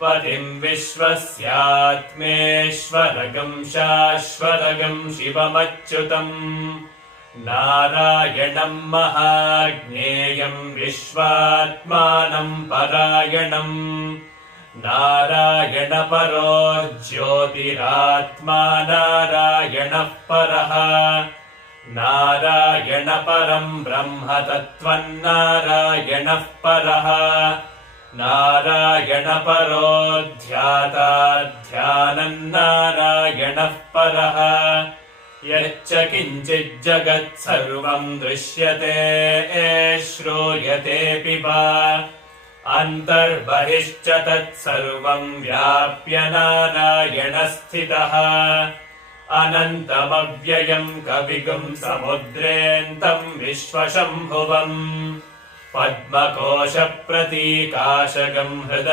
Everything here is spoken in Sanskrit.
पतिम् विश्वस्यात्मेश्वरगम् शाश्वतगम् शिवमच्युतम् नारायणम् महाज्ञेयम् विश्वात्मानम् परायणम् नारायणपरो ज्योतिरात्मा नारायणः परः नारायणपरम् ब्रह्म तत्त्वम् नारायणः परः नारायणपरो ध्याता ध्यानम् नारायणः परः यच्च किञ्चिज्जगत् सर्वम् दृश्यते श्रूयतेऽपि वा अन्तर्बहिश्च तत्सर्वम् व्याप्य नारायणस्थितः अनन्तमव्ययम् कविगुम् समुद्रेऽन्तम् विश्वशम्भुवम् पद्मकोशप्रतीकाशगम् हृदयम्